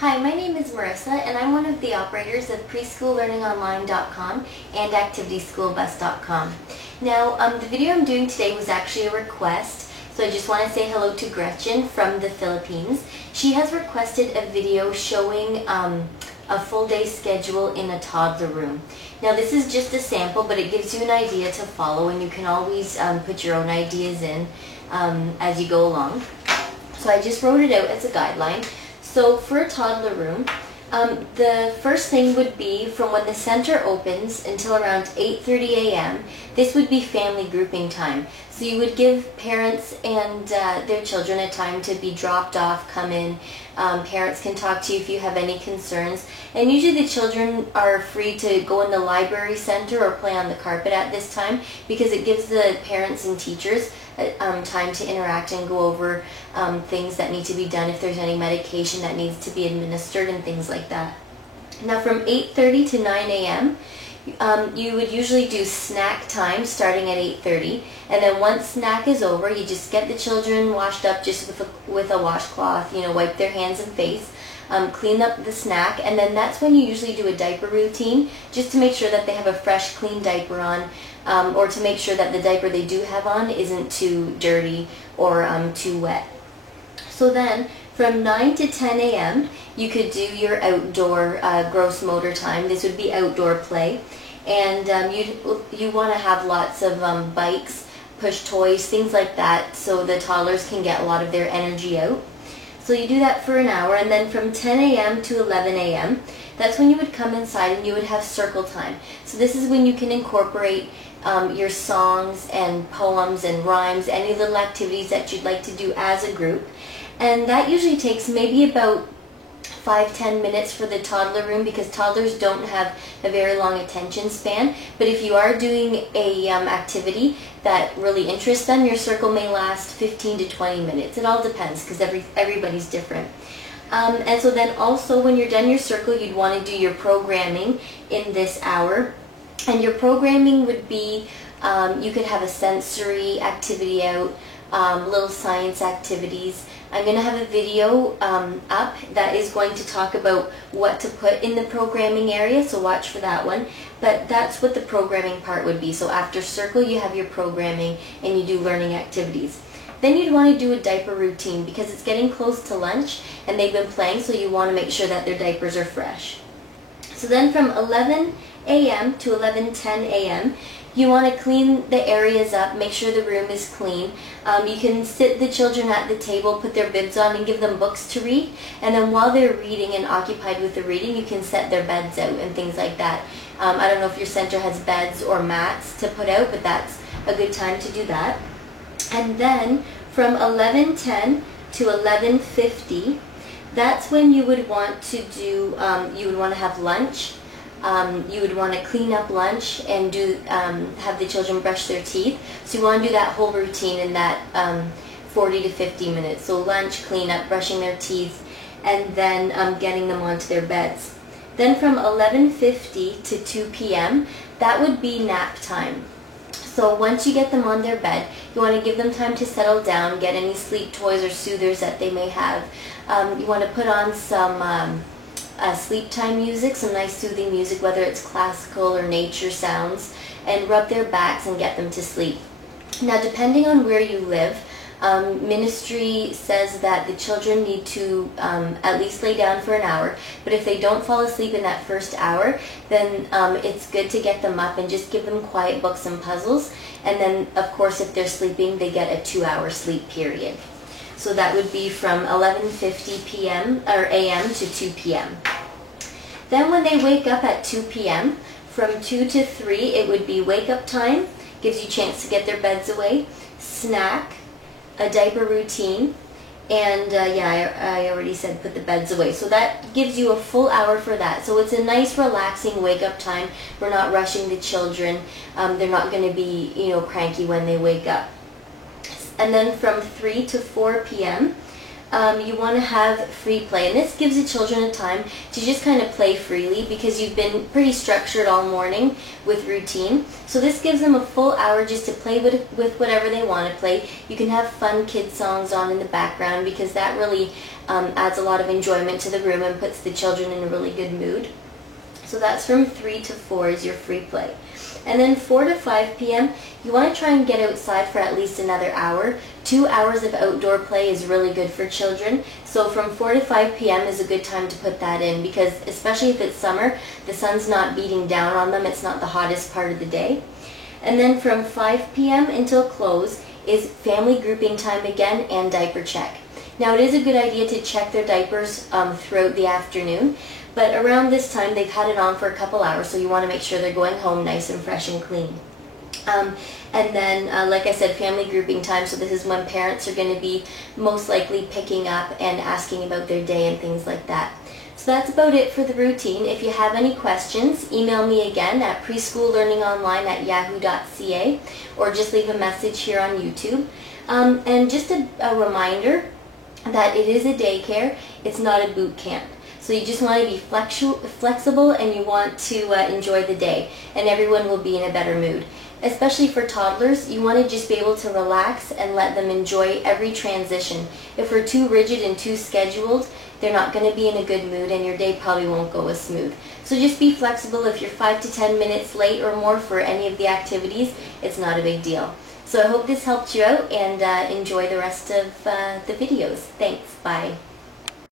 Hi, my name is Marissa and I'm one of the operators of PreschoolLearningOnline.com and ActivitySchoolBus.com. Now, the video I'm doing today was actually a request, so I just want to say hello to Gretchen from the Philippines. She has requested a video showing a full day schedule in a toddler room. Now this is just a sample, but it gives you an idea to follow, and you can always put your own ideas in as you go along. So I just wrote it out as a guideline. So for a toddler room, the first thing would be from when the center opens until around 8:30 a.m. This would be family grouping time. So you would give parents and their children a time to be dropped off, come in. Parents can talk to you if you have any concerns. And usually the children are free to go in the library center or play on the carpet at this time, because it gives the parents and teachers time to interact and go over things that need to be done, if there's any medication that needs to be administered and things like that. Now from 8:30 to 9 a.m. You would usually do snack time starting at 8:30, and then once snack is over, you just get the children washed up just with a washcloth, wipe their hands and face, clean up the snack, and then that's when you usually do a diaper routine, just to make sure that they have a fresh, clean diaper on, or to make sure that the diaper they do have on isn't too dirty or too wet. So then, from 9 to 10 a.m., you could do your outdoor gross motor time. This would be outdoor play. And you want to have lots of bikes, push toys, things like that, so the toddlers can get a lot of their energy out. So you do that for an hour, and then from 10 a.m. to 11 a.m., that's when you would come inside and you would have circle time. So this is when you can incorporate your songs and poems and rhymes, any little activities that you'd like to do as a group. And that usually takes maybe about 5-10 minutes for the toddler room, because toddlers don't have a very long attention span. But if you are doing a activity that really interests them, your circle may last 15 to 20 minutes. It all depends, because everybody's different. And so then also when you're done your circle, you'd want to do your programming in this hour. And your programming would be, you could have a sensory activity out, little science activities. I'm going to have a video up that is going to talk about what to put in the programming area, so watch for that one. But that's what the programming part would be. So after circle, you have your programming and you do learning activities. Then you'd want to do a diaper routine, because it's getting close to lunch and they've been playing, so you want to make sure that their diapers are fresh. So then from 11 a.m. to 11:10 a.m., you want to clean the areas up, make sure the room is clean. You can sit the children at the table, put their bibs on, and give them books to read. And then while they're reading and occupied with the reading, you can set their beds out and things like that. I don't know if your center has beds or mats to put out, but that's a good time to do that. And then from 11:10 to 11:50, that's when you would want to do, you would want to have lunch. You would want to clean up lunch and have the children brush their teeth. So you want to do that whole routine in that 40 to 50 minutes. So lunch, clean up, brushing their teeth, and then getting them onto their beds. Then from 11:50 to 2 p.m., that would be nap time. So once you get them on their bed, you want to give them time to settle down, get any sleep toys or soothers that they may have. You want to put on some sleep time music, some nice soothing music, whether it's classical or nature sounds, and rub their backs and get them to sleep. Now, depending on where you live, ministry says that the children need to at least lay down for an hour, but if they don't fall asleep in that first hour, then it's good to get them up and just give them quiet books and puzzles. And then, of course, if they're sleeping, they get a 2-hour sleep period. So that would be from 11:50 p.m. or a.m. to 2 p.m. Then when they wake up at 2 p.m., from 2 to 3, it would be wake up time, gives you a chance to get their beds away, snack, a diaper routine, and I already said put the beds away. So that gives you a full hour for that. So it's a nice relaxing wake up time. We're not rushing the children. They're not going to be, cranky when they wake up. And then from 3 to 4 p.m., you want to have free play, and this gives the children a time to just kind of play freely because you've been pretty structured all morning with routine. So this gives them a full hour just to play with whatever they want to play. You can have fun kid songs on in the background because that really adds a lot of enjoyment to the room and puts the children in a really good mood. So that's from 3 to 4 is your free play. And then 4 to 5 p.m., you want to try and get outside for at least another hour. 2 hours of outdoor play is really good for children. So from 4 to 5 p.m. is a good time to put that in because especially if it's summer, the sun's not beating down on them. It's not the hottest part of the day. And then from 5 p.m. until close is family grouping time again and diaper check. Now it is a good idea to check their diapers throughout the afternoon, but around this time they've had it on for a couple hours, so you want to make sure they're going home nice and fresh and clean. And then, like I said, family grouping time, so this is when parents are going to be most likely picking up and asking about their day and things like that. So that's about it for the routine. If you have any questions, email me again at preschoollearningonline@yahoo.ca or just leave a message here on YouTube. And just a reminder that it is a daycare, it's not a boot camp. So you just want to be flexible and you want to enjoy the day, and everyone will be in a better mood. Especially for toddlers, you want to just be able to relax and let them enjoy every transition. If we're too rigid and too scheduled, they're not going to be in a good mood and your day probably won't go as smooth. So just be flexible. If you're 5 to 10 minutes late or more for any of the activities, it's not a big deal. So I hope this helped you out, and enjoy the rest of the videos. Thanks. Bye.